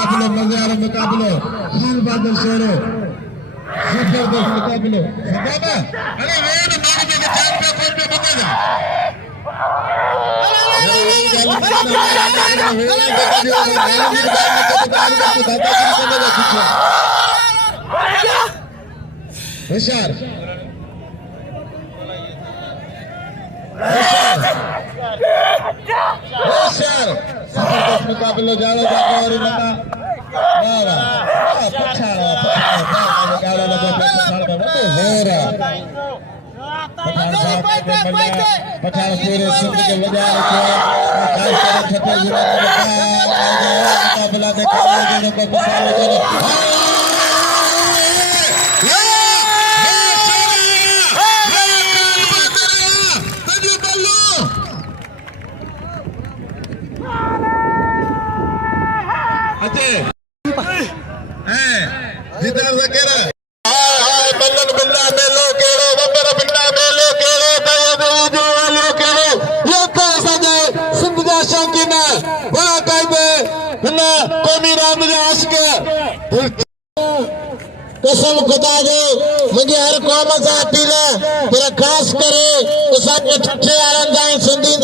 मजे वाला मुकाबले खान बहादुर शेरो जबरदस्त मुकाबले सदाबा अरे ये ना मार के चार पे फोन पे बता होशियार होशियार जबरदस्त मुकाबले जालो जाके और इनका वाह पछाड़ा गाड़ा लगा पे पछाड़ पे होरा पछाड़ पूरे सिंध के बजा रखे खास तरह छत्ते जुड़ा मुकाबला देखा लोगों को पछाड़ चलो जितना सकेरा हाय बल्लन बिल्ला मेलो केड़ो बब्बर बिल्ला मेलो केड़ो दया जो वालो केड़ो ये तो सजे सिंध जा शौकीन बड़ा कायदे ना कौमी राम जा आशिक कसम खुदा दे मुझे हर कौम सा अपील है तेरा खास करे तो सब छठे आरंदाए सिंधी